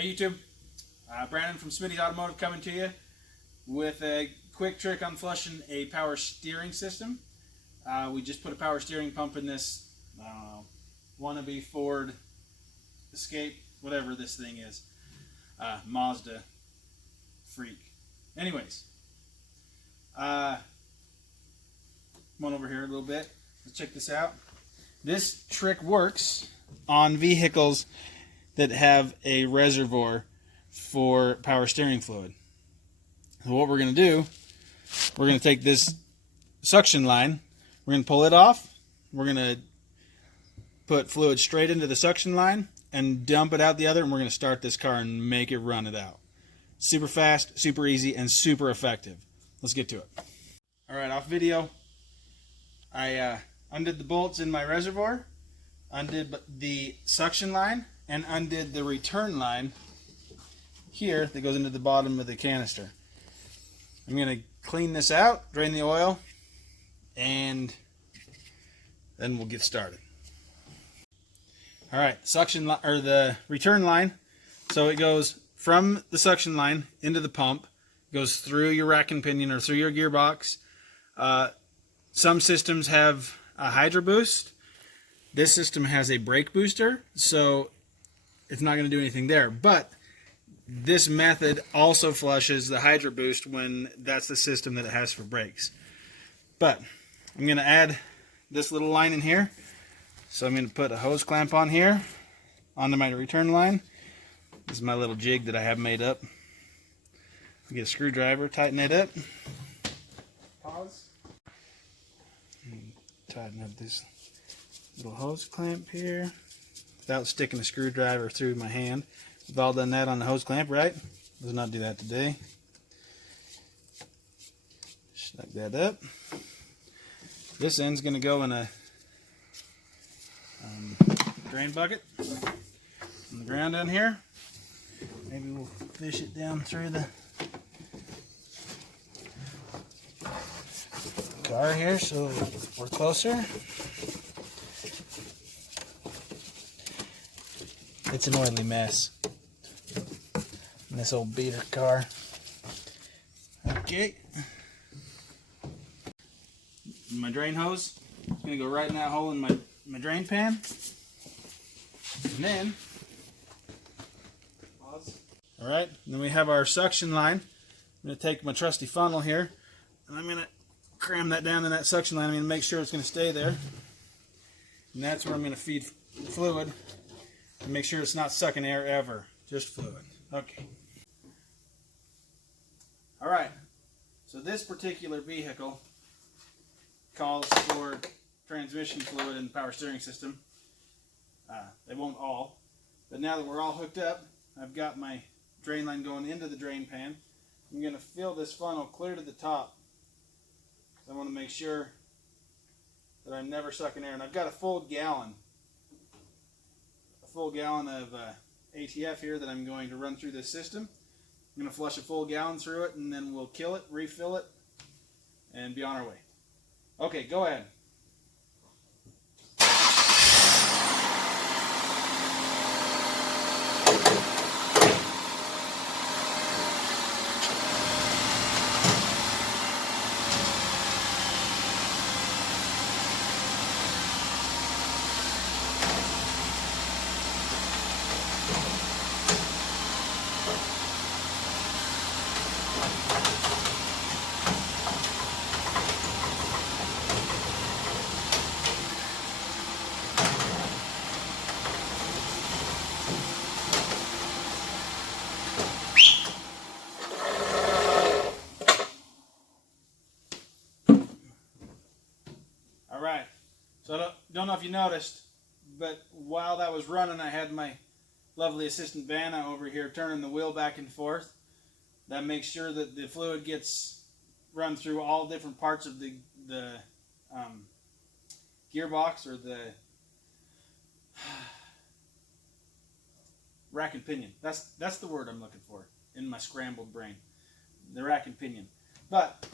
Hey YouTube, Brandon from Smitty's Automotive coming to you with a quick trick on flushing a power steering system. We just put a power steering pump in this, I don't know, wannabe Ford Escape, whatever this thing is, Mazda freak. Anyways, come on over here a little bit. Let's check this out. This trick works on vehicles that have a reservoir for power steering fluid. So what we're going to do, we're going to take this suction line, we're going to pull it off, we're going to put fluid straight into the suction line and dump it out the other, and we're going to start this car and make it run it out. Super fast, super easy, and super effective. Let's get to it. Alright, off video, I undid the bolts in my reservoir, undid the suction line, and undid the return line here that goes into the bottom of the canister. I'm going to clean this out, drain the oil, and then we'll get started. Alright, the return line. So it goes from the suction line into the pump, goes through your rack and pinion or through your gearbox. Some systems have a Hydro Boost. This system has a brake booster, so it's not going to do anything there. But this method also flushes the Hydro Boost when that's the system that it has for brakes. But I'm going to add this little line in here. So I'm going to put a hose clamp on here, onto my return line. This is my little jig that I have made up. Get a screwdriver, tighten it up. Pause. And tighten up this little hose clamp here without sticking a screwdriver through my hand. We've all done that on the hose clamp, right? Let's not do that today. Snug that up. This end's going to go in a drain bucket on the ground down here. Maybe we'll fish it down through the car here so we're closer. It's an oily mess in this old beater car. Okay. My drain hose is going to go right in that hole in my drain pan. And then, alright, then we have our suction line. I'm going to take my trusty funnel here, and I'm going to cram that down in that suction line. I'm going to make sure it's going to stay there. And that's where I'm going to feed fluid. And make sure it's not sucking air ever, just fluid. Okay. Alright, so this particular vehicle calls for transmission fluid in the power steering system. They won't all, but now that we're all hooked up, I've got my drain line going into the drain pan. I'm going to fill this funnel clear to the top. I want to make sure that I'm never sucking air. And I've got a full gallon of ATF here that I'm going to run through this system. I'm going to flush a full gallon through it, and then we'll kill it, refill it, and be on our way. Okay, go ahead. Alright, so I don't know if you noticed, but while that was running, I had my lovely assistant Vanna over here turning the wheel back and forth. That makes sure that the fluid gets run through all different parts of the gearbox, or the rack and pinion. That's the word I'm looking for in my scrambled brain. The rack and pinion. But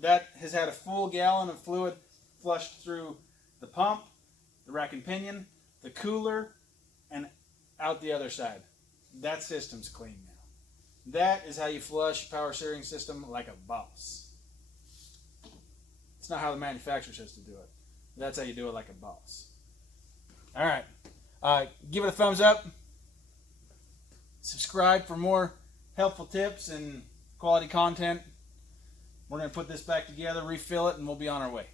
that has had a full gallon of fluid flushed through the pump, the rack and pinion, the cooler, and out the other side. That system's clean now. That is how you flush a power steering system like a boss. It's not how the manufacturer says to do it. That's how you do it like a boss. All right. Give it a thumbs up. Subscribe for more helpful tips and quality content. We're going to put this back together, refill it, and we'll be on our way.